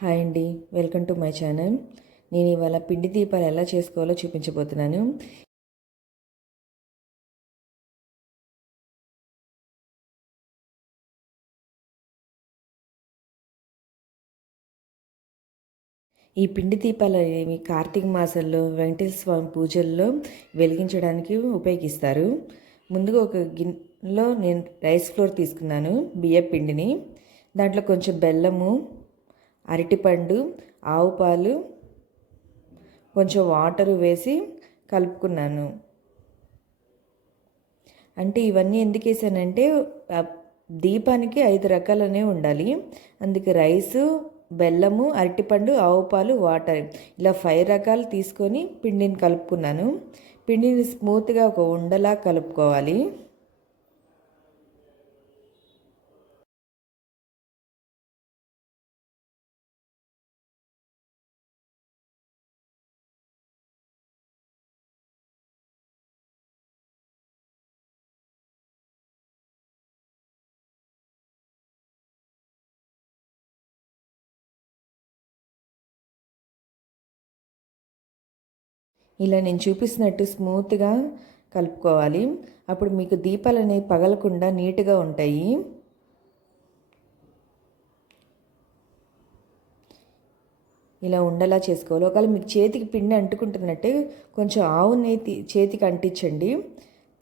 Hi అండి, welcome to my channel. నేను ఇవాళ పిండి దీపాలు ఎలా చేసుకోవాలో చూపించబోతున్నాను. ఈ పిండి దీపాలు అనేవి కార్తీక మాసంలో వెంకటేశ్వర స్వామి పూజల్లో వెలిగించడానికి ఉపయోగిస్తారు. ముందుగా ఒక గిన్నెలో నేను రైస్ ఫ్లోర్ తీసుకున్నాను, బియ్యం పిండిని. దాంట్లో కొంచెం బెల్లము, అరటిపండు, ఆవు పాలు, కొంచెం వాటరు వేసి కలుపుకున్నాను. అంటే ఇవన్నీ ఎందుకు వేసానంటే దీపానికి 5 రకాలనే ఉండాలి. అందుకే రైసు, బెల్లము, అరటిపండు, ఆవు పాలు, వాటర్, ఇలా 5 రకాలు తీసుకొని పిండిని కలుపుకున్నాను. పిండిని స్మూత్గా ఒక ఉండలా కలుపుకోవాలి. ఇలా నేను చూపిస్తున్నట్టు స్మూత్గా కలుపుకోవాలి. అప్పుడు మీకు దీపాలు అనేవి పగలకుండా నీట్గా ఉంటాయి. ఇలా ఉండలా చేసుకోవాలి. ఒకవేళ మీకు చేతికి పిండి అంటుకుంటున్నట్టే కొంచెం ఆవు నెయ్యి చేతికి అంటించండి.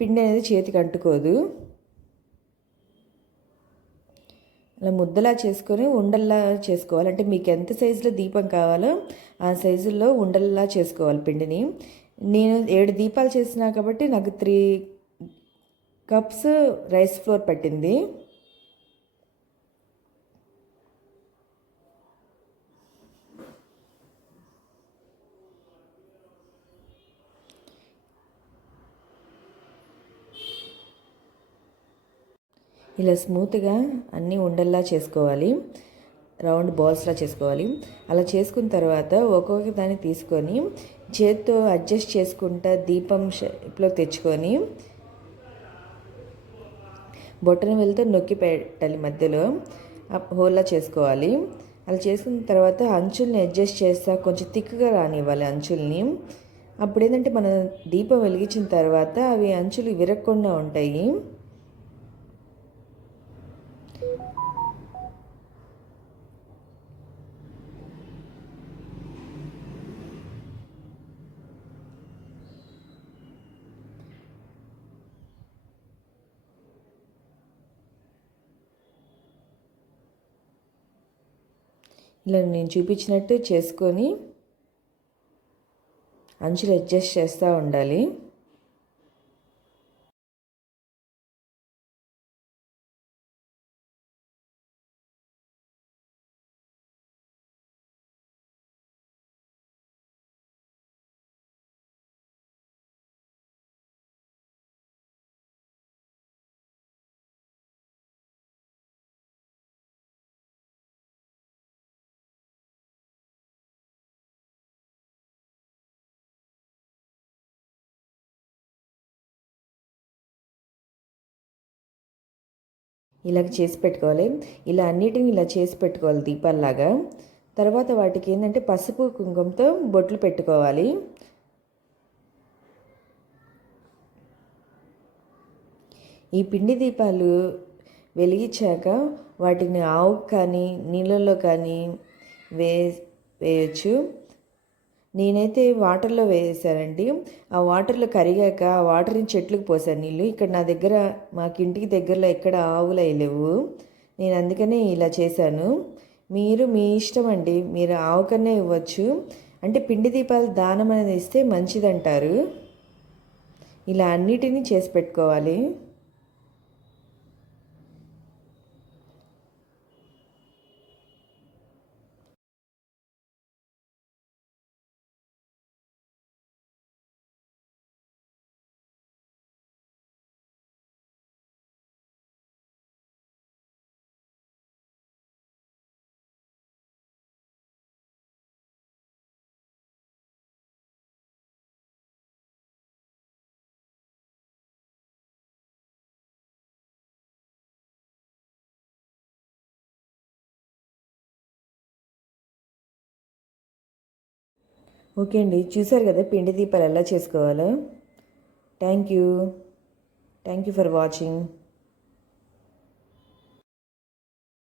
పిండి అనేది చేతికి అంటుకోదు. అలా ముద్దలా చేసుకొని ఉండల్లా చేసుకోవాలి. అంటే మీకు ఎంత సైజులో దీపం కావాలో ఆ సైజుల్లో ఉండల్లా చేసుకోవాలి పిండిని. నేను 7 దీపాలు చేసినా కాబట్టి నాకు 3 కప్స్ రైస్ ఫ్లోర్ పట్టింది. ఇలా స్మూత్గా అన్నీ ఉండల్లా చేసుకోవాలి, రౌండ్ బాల్స్లా చేసుకోవాలి. అలా చేసుకున్న తర్వాత ఒక్కొక్క దాన్ని తీసుకొని చేత్తో అడ్జస్ట్ చేసుకుంటా దీపం షేప్లో తెచ్చుకొని బొట్టన వెళ్తే నొక్కి పెట్టాలి, మధ్యలో హోల్లా చేసుకోవాలి. అలా చేసుకున్న తర్వాత అంచుల్ని అడ్జస్ట్ చేస్తా కొంచెం థిక్గా రానివ్వాలి అంచుల్ని. అప్పుడు ఏంటంటే మన దీపం వెలిగించిన తర్వాత అవి అంచులు విరగకుండా ఉంటాయి. ఇలా నేను చూపించినట్టు చేసుకొని అంచులు అడ్జస్ట్ చేస్తూ ఉండాలి. ఇలాగ చేసి పెట్టుకోవాలి. ఇలా అన్నిటిని ఇలా చేసి పెట్టుకోవాలి దీపాల్లాగా. తర్వాత వాటికి ఏంటంటే పసుపు కుంకుమతో బొట్లు పెట్టుకోవాలి. ఈ పిండి దీపాలు వెలిగించాక వాటిని ఆవుకు కానీ నీళ్ళల్లో కానీ వేయచ్చు. నేనైతే వాటర్లో వేసానండి. ఆ వాటర్లో కరిగాక ఆ వాటర్ని చెట్లకు పోసాను నీళ్ళు. ఇక్కడ నా దగ్గర మాకు ఇంటికి దగ్గరలో ఎక్కడ ఆవులు లేవు, నేను అందుకనే ఇలా చేశాను. మీరు మీ ఇష్టం అండి, మీరు ఆవు కన్నా ఇవ్వచ్చు. అంటే పిండి దీపాలు దానం అనేది ఇస్తే మంచిదంటారు. ఇలా అన్నిటినీ చేసి పెట్టుకోవాలి. ఓకే అండి, చూసారు కదా పిండి దీపాలు ఎలా చేసుకోవాలో. Thank you for watching.